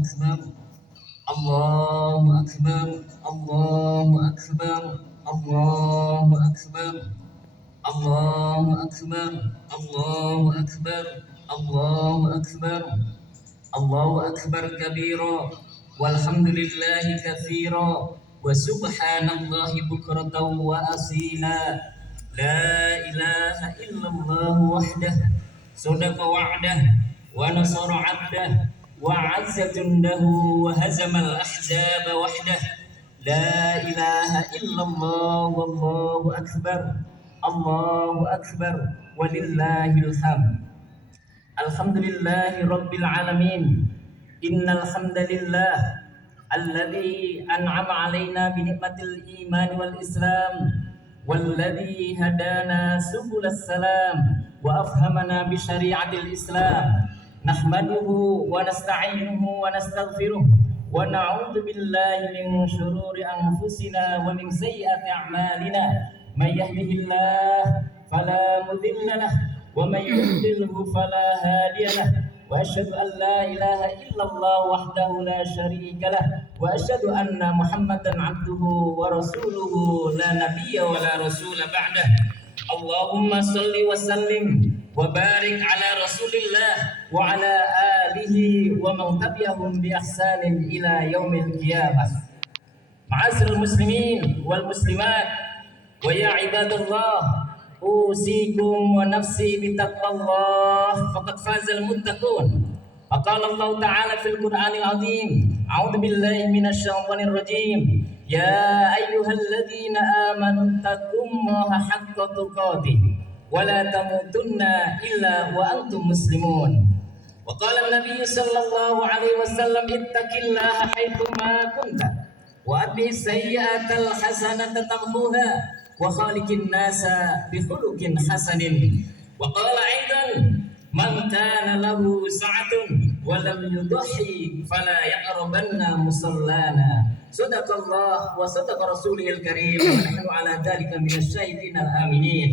أكبر الله أكبر الله أكبر الله أكبر الله أكبر الله أكبر الله أكبر الله أكبر كبيرا والحمد لله كثيرا وسبحان الله بكرة وأصيلا لا إله إلا الله وحده صدق وعده ونصر عبده وعز جنده وهزم الأحزاب وحده لا إله إلا الله والله أكبر الله أكبر ولله الحمد الحمد لله رب العالمين إن الحمد لله الذي أنعم علينا بنعمة الإيمان والإسلام والذي هدانا سبل السلام وأفهمنا بشريعة الإسلام نحمده ونستعينه ونستغفره ونعوذ بالله من شرور أنفسنا ومن سيئات أعمالنا من يهده الله فلا مضل له ومن يضلله فلا هادي له وأشهد أن لا إله إلا الله وحده لا شريك له وأشهد أن محمدا عبده ورسوله لا نبي ولا رسول بعده اللهم صل وسلم وبارك على رسول الله وعلى آله ومن تبعهم بإحسان إلى يوم القيامة معاشر المسلمين والمسلمات ويا عباد الله أوصيكم ونفسي بتقوى الله فقد فاز المتقون وقال الله تعالى في القرآن العظيم أعوذ بالله من الشيطان الرجيم يا أيها الذين آمنوا اتقوا الله حق تقاته ولا تموتن إلا وأنتم مسلمون وقال النبي صلى الله عليه وسلم اتق الله حيثما كنت وأتبع السيئة الحسنة تمحوها وخالق الناس بخلق حسن وقال أيضا من كان له سعة ولم يضحي فلا يقربن مصلانا صدق الله وصدق رسوله الكريم ونحن على ذلك من الشاهدين الآمنين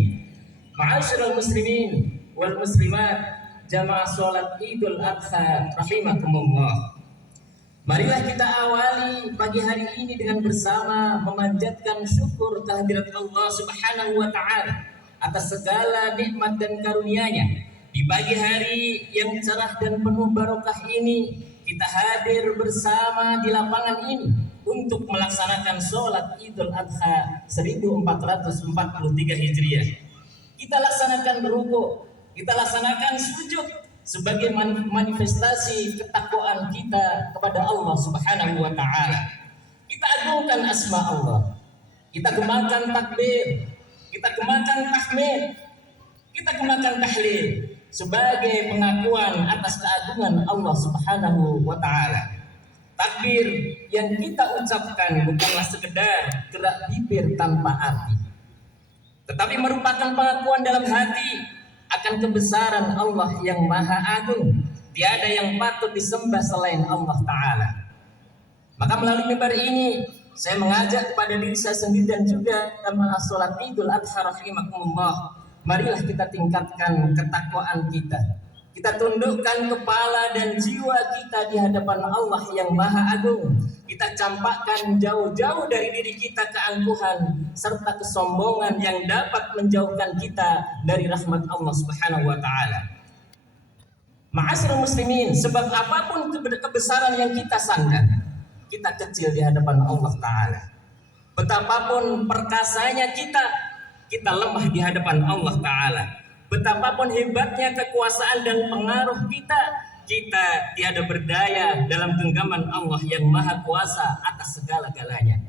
معاشر المسلمين والمسلمات jamaah sholat Idul Adha rahimakumullah. Marilah kita awali pagi hari ini dengan bersama memanjatkan syukur kehadirat Allah Subhanahu wa taala atas segala nikmat dan karunia-Nya. Di pagi hari yang cerah dan penuh barokah ini, kita hadir bersama di lapangan ini untuk melaksanakan sholat Idul Adha 1443 Hijriah. Kita laksanakan ruku', kita laksanakan sujud sebagai manifestasi ketakwaan kita kepada Allah Subhanahu wa taala. Kita agungkan asma Allah. Kita gemakan takbir, kita gemakan tahmid, kita gemakan tahlil sebagai pengakuan atas keagungan Allah Subhanahu wa taala. Takbir yang kita ucapkan bukanlah sekedar gerak bibir tanpa arti, tetapi merupakan pengakuan dalam hati akan kebesaran Allah yang Maha Agung. Tiada yang patut disembah selain Allah Ta'ala. Maka melalui mimbar ini saya mengajak kepada diri saya sendiri dan juga jamaah sholat Idul Adha rahimakumullah, marilah kita tingkatkan ketakwaan kita. Kita tundukkan kepala dan jiwa kita di hadapan Allah yang Maha Agung. Kita campakkan jauh-jauh dari diri kita keangkuhan serta kesombongan yang dapat menjauhkan kita dari rahmat Allah Subhanahu wa taala. Ma'asyiral muslimin, sebab apapun kebesaran yang kita sangka, kita kecil di hadapan Allah taala. Betapapun perkasanya kita lemah di hadapan Allah taala. Betapapun hebatnya kekuasaan dan pengaruh kita tiada berdaya dalam genggaman Allah yang Maha Kuasa atas segala-galanya.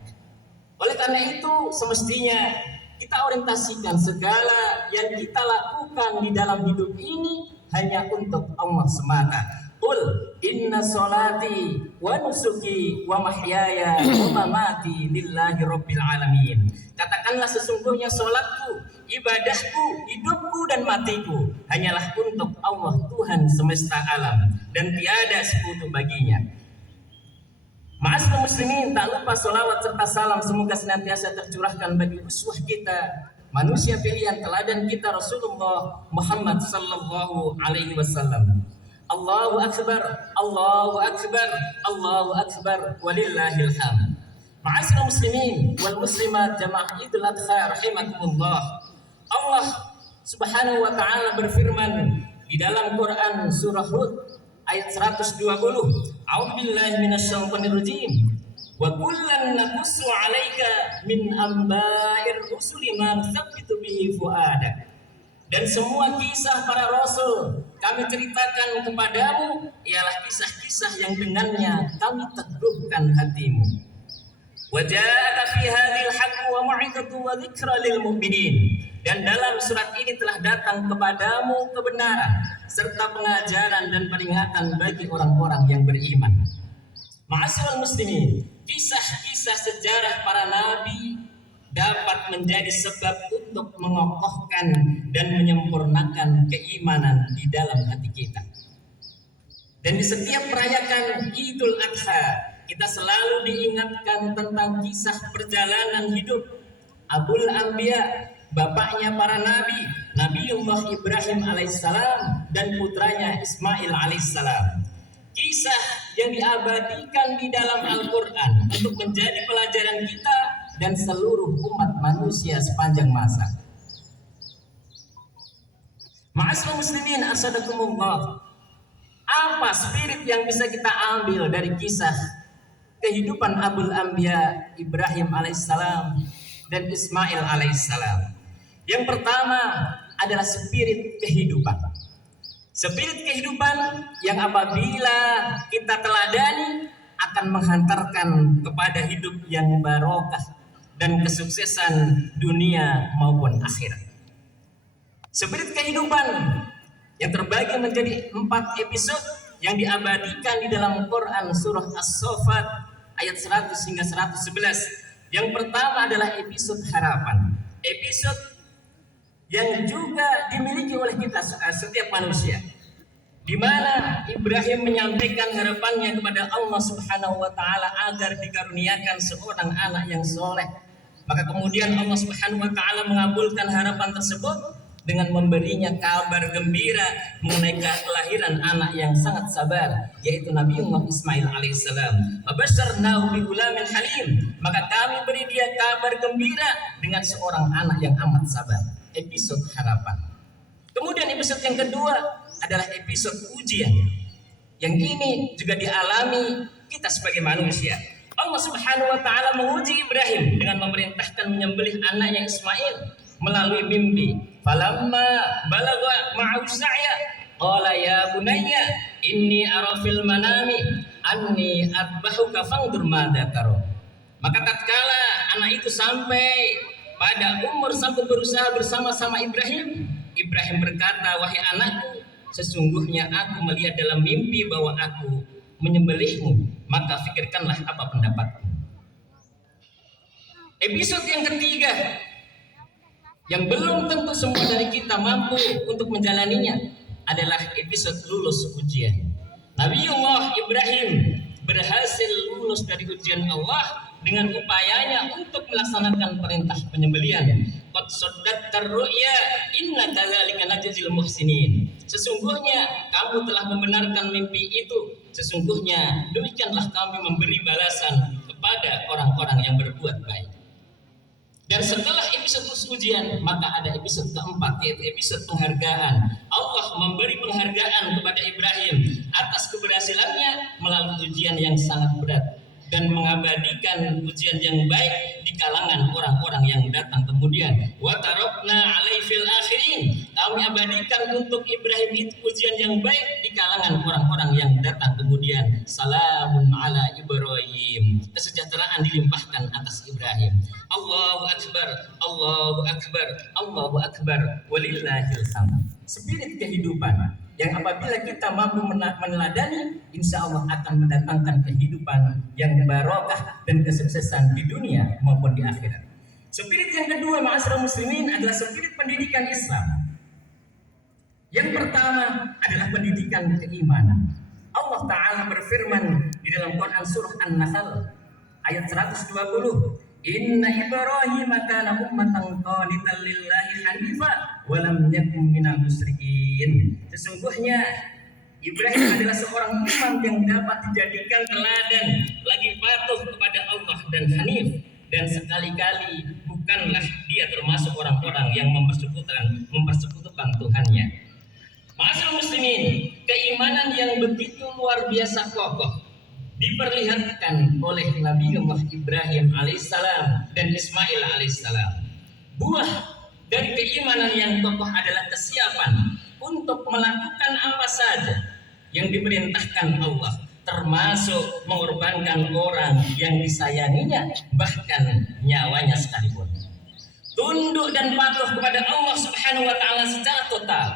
Oleh karena itu, semestinya kita orientasikan segala yang kita lakukan di dalam hidup ini hanya untuk Allah semata. Qul inna sholati wa nusuki wa mahyaya wa mamati lillahi rabbil alamin. Katakanlah sesungguhnya sholatku, ibadahku, hidupku dan matiku hanyalah untuk Allah Tuhan semesta alam dan tiada sekutu baginya. Ma'asyiral muslimin, tak lupa sholawat serta salam semoga senantiasa tercurahkan bagi uswah kita, manusia pilihan teladan kita Rasulullah Muhammad sallallahu alaihi wasallam. Allahu akbar, Allahu akbar, Allahu akbar, walillahil hamd. Ma'asyiral muslimin wal muslimat jamaah Idul Adha rahimakumullah. Allah Subhanahu wa taala berfirman di dalam Quran surah Hud ayat 120. A'udzubillahi minasyaitonir rajim. Wa kullan naqussu 'alaika min amba'ir rusuli ma nusabbitu bihi fu'adak. Dan semua kisah para rasul kami ceritakan kepadamu ialah kisah-kisah yang dengannya kami teguhkan hatimu. Wa ja'aka fi hadzal haqqu wa mau'izatu wa dzikra lil mu'minin. Dan dalam surat ini telah datang kepadamu kebenaran serta pengajaran dan peringatan bagi orang-orang yang beriman. Ma'asyiral muslimin, kisah-kisah sejarah para nabi dapat menjadi sebab untuk mengokohkan dan menyempurnakan keimanan di dalam hati kita. Dan di setiap merayakan Idul Adha, kita selalu diingatkan tentang kisah perjalanan hidup Abul Anbiya, bapaknya para nabi, Nabiullah Ibrahim alaihissalam dan putranya Ismail alaihissalam. Kisah yang diabadikan di dalam Al-Quran untuk menjadi pelajaran kita dan seluruh umat manusia sepanjang masa. Ma'asyiral muslimin arsadakumullah. Apa spirit yang bisa kita ambil dari kisah kehidupan Abul Anbiya Ibrahim alaihissalam dan Ismail alaihissalam? Yang pertama adalah spirit kehidupan. Spirit kehidupan yang apabila kita teladani akan menghantarkan kepada hidup yang barokah dan kesuksesan dunia maupun akhirat. Spirit kehidupan yang terbagi menjadi 4 episode yang diabadikan di dalam Quran surah As-Saffat ayat 100 hingga 111. Yang pertama adalah episode harapan. Episode yang juga dimiliki oleh kita setiap manusia, di mana Ibrahim menyampaikan harapannya kepada Allah Subhanahu wa taala agar dikaruniakan seorang anak yang soleh. Maka kemudian Allah Subhanahu wa taala mengabulkan harapan tersebut dengan memberinya kabar gembira mengenai kelahiran anak yang sangat sabar, yaitu Nabiullah Ismail alaihissalam. Wabasyarnahu bigulamin halim. Maka kami beri dia kabar gembira dengan seorang anak yang amat sabar. Episode harapan. Kemudian episode yang kedua adalah episode ujian. Yang ini juga dialami kita sebagai manusia. Allah Subhanahu wa taala menguji Ibrahim dengan memerintahkan menyembelih anaknya Ismail melalui mimpi. Falamma balagha ma'u sa'ya qala ya bunayya inni ara fil manami anni adbahuka fangdur madza tara. Maka tatkala anak itu sampai pada umur sampai berusaha bersama-sama Ibrahim berkata, wahai anakku, sesungguhnya aku melihat dalam mimpi bahwa aku menyembelihmu, maka fikirkanlah apa pendapatku. Episode yang ketiga yang belum tentu semua dari kita mampu untuk menjalaninya adalah episode lulus ujian. Nabiullah Ibrahim berhasil lulus dari ujian Allah dengan upayanya untuk melaksanakan perintah penyembelihan. Qad saddaqtar ru'ya inna kadzalika najzil muhsinin. Sesungguhnya kamu telah membenarkan mimpi itu. Sesungguhnya demikianlah kami memberi balasan kepada orang-orang yang berbuat baik. Dan setelah episode ujian, maka ada episode keempat, yaitu episode penghargaan. Allah memberi penghargaan kepada Ibrahim atas keberhasilannya melalui ujian yang sangat berat dan mengabadikan ujian yang baik di kalangan orang-orang yang datang kemudian. Wa tarakna 'alaihi fil akhirin. Kami abadikan untuk Ibrahim itu ujian yang baik di kalangan orang-orang yang datang kemudian. Salamun 'ala Ibrahim. Kesejahteraan dilimpahkan atas Ibrahim. Allahu akbar, Allahu akbar, Allahu akbar, walillahil hamd. Spirit kehidupan yang apabila kita mampu meneladani, insya Allah akan mendatangkan kehidupan yang barokah dan kesuksesan di dunia maupun di akhirat. Spirit yang kedua, ma'asyiral muslimin, adalah spirit pendidikan Islam. Yang pertama adalah pendidikan keimanan. Allah Ta'ala berfirman di dalam Quran surah An-Nahl ayat 120. Inna Ibrahim kana ummatan qanitan lillahi hanifa wa lam yakun minal musyrikin. Sesungguhnya Ibrahim adalah seorang imam yang dapat dijadikan teladan, lagi patuh kepada Allah dan hanif, dan sekali-kali bukanlah dia termasuk orang-orang yang mempersekutukan Tuhannya. Ma'asyiral muslimin, keimanan yang begitu luar biasa kokoh diperlihatkan oleh Nabiullah Ibrahim alaihissalam dan Ismail alaihissalam. Buah dari keimanan yang kokoh adalah kesiapan untuk melakukan apa saja yang diperintahkan Allah, termasuk mengorbankan orang yang disayanginya, bahkan nyawanya sekalipun. Tunduk dan patuh kepada Allah Subhanahu wa taala secara total.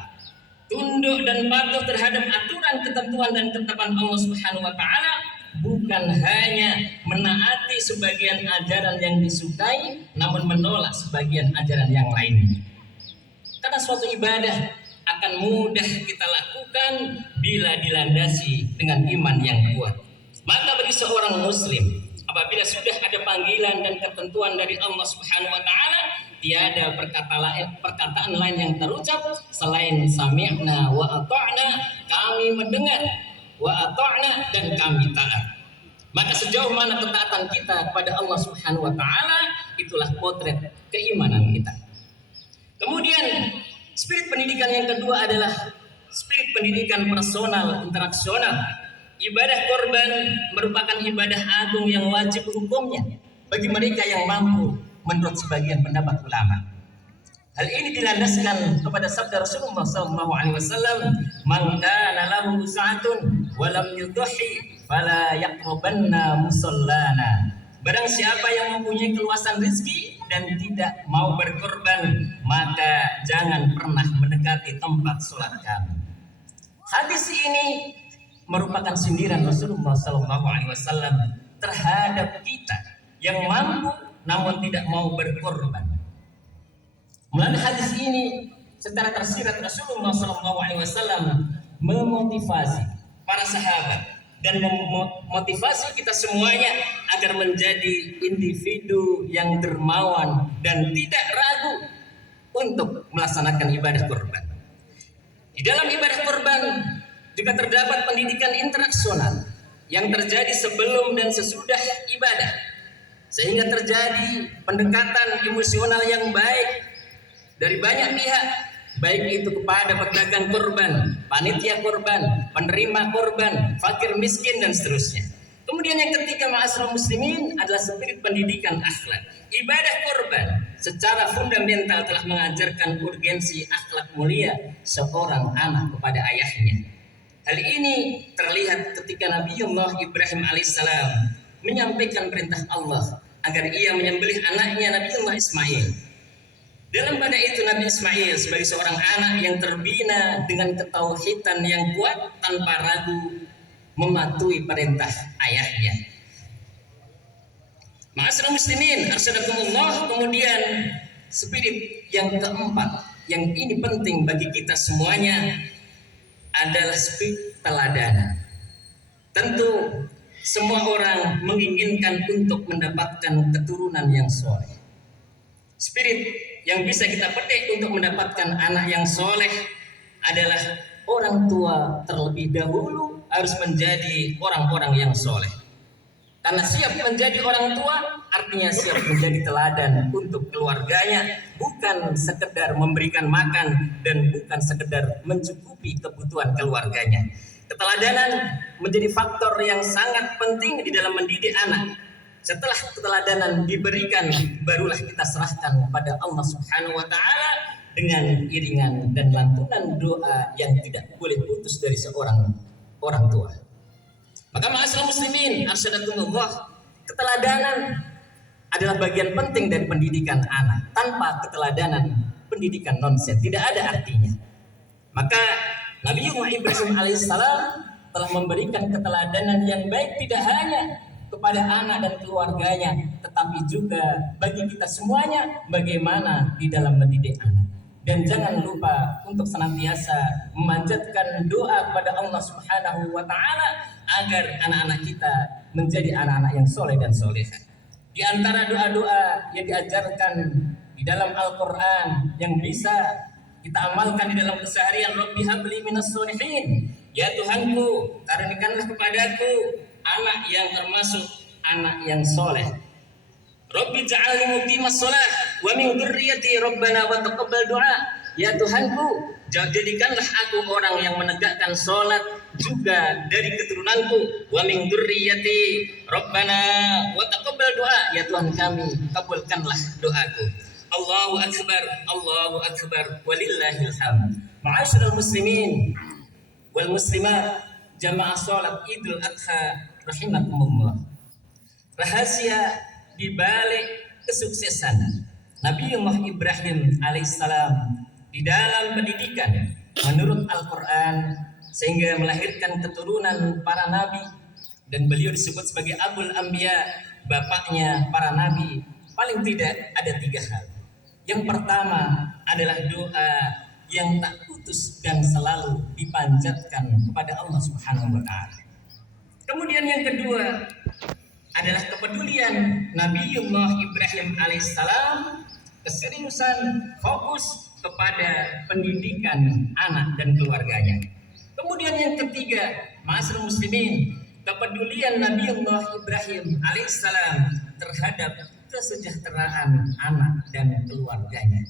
Tunduk dan patuh terhadap aturan, ketentuan dan ketetapan Allah Subhanahu wa taala, bukan hanya menaati sebagian ajaran yang disukai, namun menolak sebagian ajaran yang lainnya. Karena suatu ibadah akan mudah kita lakukan bila dilandasi dengan iman yang kuat. Maka bagi seorang muslim, apabila sudah ada panggilan dan ketentuan dari Allah Subhanahu wa taala, tiada perkataan lain yang terucap selain sami'na wa ata'na, kami mendengar, wa ata'na, dan kami taat. Maka sejauh mana ketaatan kita kepada Allah Subhanahu wa taala, itulah potret keimanan kita. Kemudian spirit pendidikan yang kedua adalah spirit pendidikan personal interaksional. Ibadah korban merupakan ibadah agung yang wajib hukumnya bagi mereka yang mampu menurut sebagian pendapat ulama. Hal ini dilandaskan kepada sabda Rasulullah SAW, "Man kana lahu sa'atun wa lam yudhi fala yaqrabanna musallana." Barang siapa yang mempunyai keluasan rezeki dan tidak mau berkorban, maka jangan pernah mendekati tempat sholat kami. Hadis ini merupakan sindiran Rasulullah SAW terhadap kita yang mampu namun tidak mau berkorban. Melalui hadis ini secara tersirat Rasulullah SAW memotivasi para sahabat dan memotivasi kita semuanya agar menjadi individu yang dermawan dan tidak ragu untuk melaksanakan ibadah korban. Di dalam ibadah korban juga terdapat pendidikan interaksional yang terjadi sebelum dan sesudah ibadah, sehingga terjadi pendekatan emosional yang baik dari banyak pihak, baik itu kepada pedagang korban, panitia korban, penerima korban, fakir miskin dan seterusnya. Kemudian yang ketiga, ma'asyiral muslimin, adalah spirit pendidikan akhlak. Ibadah korban secara fundamental telah mengajarkan urgensi akhlak mulia seorang anak kepada ayahnya. Hal ini terlihat ketika Nabiullah Ibrahim alaihissalam menyampaikan perintah Allah agar ia menyembelih anaknya Nabiullah Ismail. Dalam pada itu Nabi Ismail sebagai seorang anak yang terbina dengan ketauhidan yang kuat tanpa ragu mematuhi perintah ayahnya. Ma'asyiral muslimin, arsadakumullah. Kemudian spirit yang keempat yang ini penting bagi kita semuanya adalah spirit teladan. Tentu semua orang menginginkan untuk mendapatkan keturunan yang soleh. Spirit yang bisa kita petik untuk mendapatkan anak yang soleh adalah orang tua terlebih dahulu harus menjadi orang-orang yang soleh. Karena siap menjadi orang tua artinya siap menjadi teladan untuk keluarganya, bukan sekedar memberikan makan dan bukan sekedar mencukupi kebutuhan keluarganya. Keteladanan menjadi faktor yang sangat penting di dalam mendidik anak. Setelah keteladanan diberikan, barulah kita serahkan kepada Allah Subhanahu wa taala dengan iringan dan lantunan doa yang tidak boleh putus dari seorang orang tua. Maka ma'asyiral muslimin, arsadakumullah, keteladanan adalah bagian penting dari pendidikan anak. Tanpa keteladanan, pendidikan nonsen, tidak ada artinya. Maka Nabiullah Ibrahim alaihissalam telah memberikan keteladanan yang baik tidak hanya kepada anak dan keluarganya, tetapi juga bagi kita semuanya bagaimana di dalam mendidik anak. Dan jangan lupa untuk senantiasa memanjatkan doa kepada Allah Subhanahu wa taala agar anak-anak kita menjadi anak-anak yang soleh dan solehah. Di antara doa-doa yang diajarkan di dalam Al-Quran yang bisa kita amalkan di dalam keseharian, Rabbi habli minas sholihin, Ya Tuhanku, karunikanlah kepadaku anak yang termasuk anak yang soleh. Rabbi ja'alni muqimas shalah wa min dzurriyyati rabbana wa taqabbal du'a. Ya Tuhanku, jadikanlah aku orang yang menegakkan salat juga dari keturunanku. Wa min dzurriyyati rabbana wa taqabbal du'a. Ya Tuhan kami, kabulkanlah doaku. Allahu akbar, Allahu akbar, walillahil hamd. Ma'asyiral muslimin wal muslimat, jamaah salat Idul Adha rahimakumullah. Rahasia di balik kesuksesan Nabiullah Ibrahim alaihissalam di dalam pendidikan menurut Al-Quran sehingga melahirkan keturunan para nabi, dan beliau disebut sebagai Abul Anbiya, bapaknya para nabi. Paling tidak ada 3 hal. Yang pertama adalah doa yang tak putus dan selalu dipanjatkan kepada Allah Subhanahu wa taala. Kemudian yang kedua adalah kepedulian Nabiullah Ibrahim alaihissalam, keseriusan fokus kepada pendidikan anak dan keluarganya. Kemudian yang ketiga, ma'asyiral muslimin, kepedulian Nabiullah Ibrahim alaihissalam terhadap kesejahteraan anak dan keluarganya.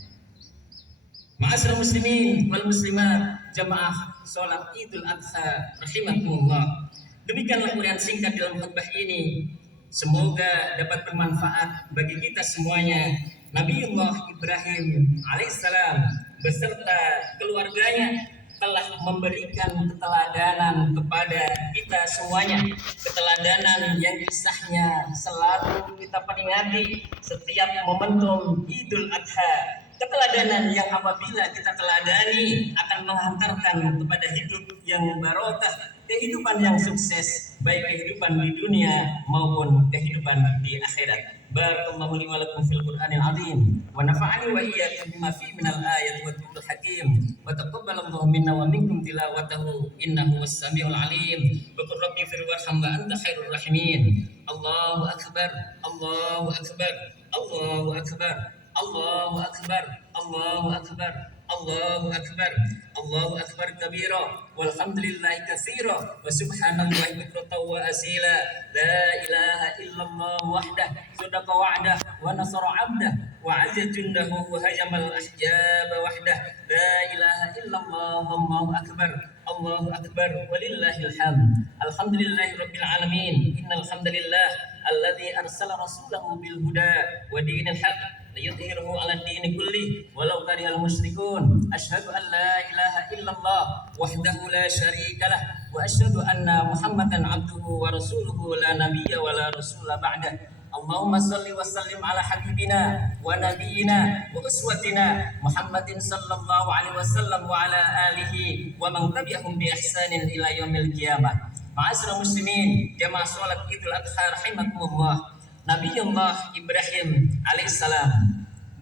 Ma'asyiral muslimin wal muslimat, jamaah salat Idul Adha rahimakumullah. Demikianlah uraian singkat dalam khutbah ini. Semoga dapat bermanfaat bagi kita semuanya. Nabiullah Ibrahim alaihissalam beserta keluarganya telah memberikan keteladanan kepada kita semuanya. Keteladanan yang kisahnya selalu kita peringati setiap momentum Idul Adha. Keteladanan yang apabila kita teladani akan menghantarkan kepada hidup yang barokah, kehidupan yang sukses, baik kehidupan di dunia maupun kehidupan di akhirat. Barakallahu li wa lakum fil Qur'anil azim wa nafa'ani wa iyyakum bima fihi minal ayati wat dhikril hakim wa taqabbalallahu minna wa minkum tilawatahu innahu was-sami'ul alim. Wa qur rabbi fir warham wa anta khairur rahimin. Allahu akbar, Allahu akbar, Allahu akbar, Allahu akbar, Allahu akbar, Allahu akbar, Allahu akbar kabira, walhamdulillahi katsira, wa subhanallahi bukratan wa asila. La ilaha illallah wahdah, sadaqa wa'dah, wa nasara 'abdah, wa 'azza jundahu wa hajamal ahjaba wahdah. La ilaha illallah wallahu akbar, Allahu akbar, walillahil hamd. Alhamdulillahi rabbil alamin. Innal hamdalillah alladzi arsala rasulahu bil huda wa dinil haqq liyudhhirahu 'ala ad-dini kulli walau karihal musyrikun. Asyhadu an la ilaha illallah wahdahu la syarika lah wa asyhadu anna Muhammadan 'abduhu wa rasuluhu la nabiyya wa la rasula ba'dah. Allahumma salli wa sallim ala habibina wa nabiyyina wa uswatina Muhammadin sallallahu alaihi wasallam wa ala alihi wa man tabi'ahum bi ihsanin ila yaumil qiyamah. Ma'asyiral muslimin, jamaah salat Idul Adha rahimakumullah. Nabiullah Ibrahim alaihissalam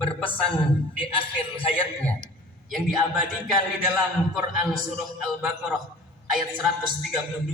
berpesan di akhir hayatnya yang diabadikan di dalam Quran surah Al-Baqarah ayat 132.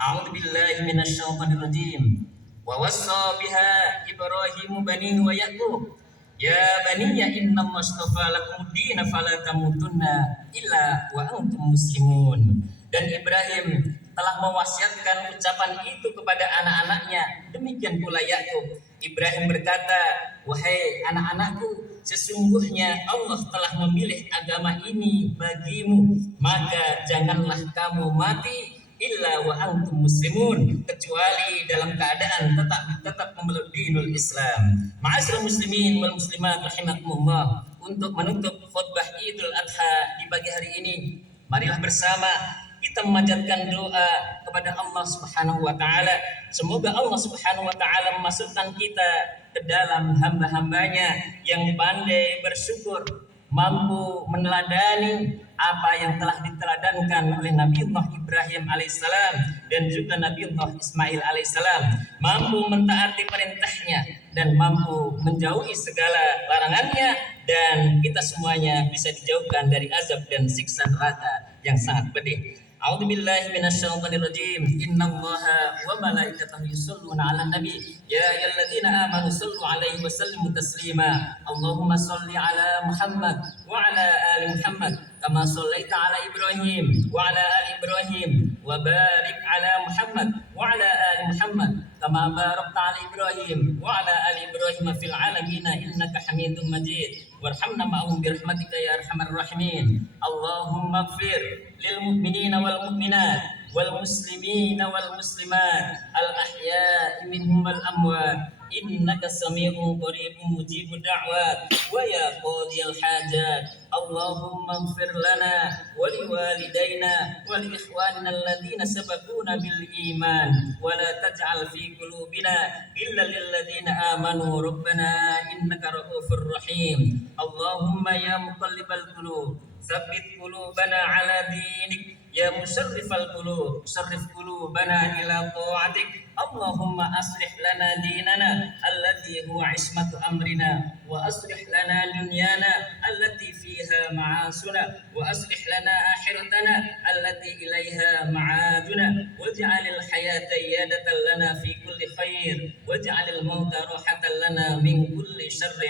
A'udzubillahi minasyaitonir rajim. Wa wassa biha Ibrahim banihi wa Yaqub. Ya baniya innallaha astafa lakumud din fala tamutunna illa wa antum muslimun. Dan Ibrahim telah mewasiatkan ucapan itu kepada anak-anaknya. Demikian pula Yakub. Ibrahim berkata, wahai anak-anakku, sesungguhnya Allah telah memilih agama ini bagimu, maka janganlah kamu mati illa wa antum muslimun, kecuali dalam keadaan tetap memeluk dinul Islam. Ma'asyiral muslimin wal muslimat rahimakumullah. Untuk menutup khutbah Idul Adha di pagi hari ini, marilah bersama kita memanjatkan doa kepada Allah Subhanahu wa taala. Semoga Allah Subhanahu wa taala memasukkan kita ke dalam hamba-hambanya yang pandai bersyukur, mampu meneladani apa yang telah diteladankan oleh Nabiullah Ibrahim alaihissalam dan juga Nabiullah Ismail alaihissalam, mampu mentaati perintahnya dan mampu menjauhi segala larangannya, dan kita semuanya bisa dijauhkan dari azab dan siksa neraka yang sangat pedih. أعوذ بالله من الشيطان الرجيم إن الله وملائكته يصلون على النبي يا أيها الذين آمنوا صلوا عليه وسلموا تسليما اللهم صل على محمد وعلى آل محمد كما صليت على إبراهيم وعلى آل إبراهيم وبارك على محمد وعلى آل محمد كما باركت على إبراهيم وعلى آل إبراهيم في العالمين إنك حميد مجيد وارحمنا معهم برحمتك يا أرحم الراحمين اللهم اغفر للمؤمنين والمؤمنات والمسلمين والمسلمات الأحياء منهم والأموات إنك سميع قريب مجيب الدعوات ويا قاضي الحاجات اللهم اغفر لنا ولوالدينا ولإخواننا الذين سبقونا بالإيمان ولا تجعل في قلوبنا إلا للذين آمنوا ربنا إنك رؤوف رحيم اللهم يا مقلب القلوب ثبت قلوبنا على دينك يا مشرف القلوب صرف قلوبنا إلى طاعتك اللهم أصلح لنا ديننا الذي هو عصمة أمرنا وأصلح لنا دنيانا التي فيها معاشنا وأصلح لنا آخرتنا التي إليها معادنا واجعل الحياة زيادة لنا في كل خير واجعل الموت راحة لنا من كل شر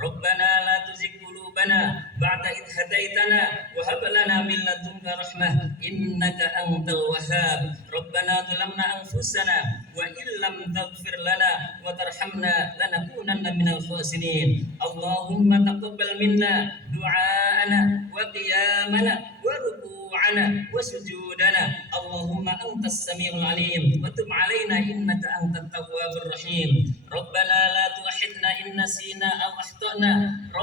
ربنا لا تزغ قلوبنا بعد إذ هديتنا وهب لنا من لدنك رحمة إنك أنت الوهاب ربنا ظلمنا أنفسنا وإن لم تغفر لنا وترحمنا لنكونن من الخاسرين اللهم تقبل منا دعاءنا وقيامنا وركوعنا وسجودنا اللهم أنت السميع العليم وتب علينا إنك أنت التواب الرحيم ربنا لا تؤاخذنا إن نسينا أو أخطأنا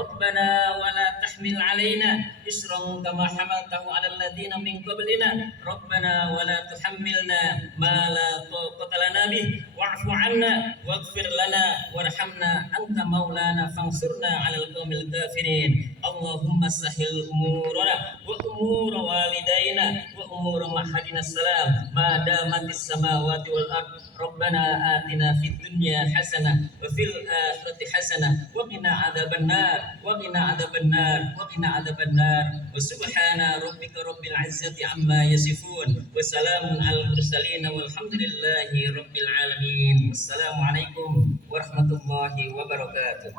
ربنا ولا تحمل علينا إصرا كما حملته على الذين من قبلنا ربنا ولا تحملنا ما لا طاقة لنا به واعف عنا واغفر لنا وارحمنا أنت مولانا فانصرنا على القوم الكافرين اللهم سهل أمورنا وأمور والدينا وأمور معهدنا السلام ما دامت السماوات والأرض ربنا آتنا في الدنيا حسنة وفي الآخرة حسنة وقنا عذاب النار وقنا عذاب النار وقنا عذاب النار وسبحان ربك رب العزة عما يصفون وسلام على المرسلين والحمد لله رب العالمين والسلام عليكم ورحمة الله وبركاته.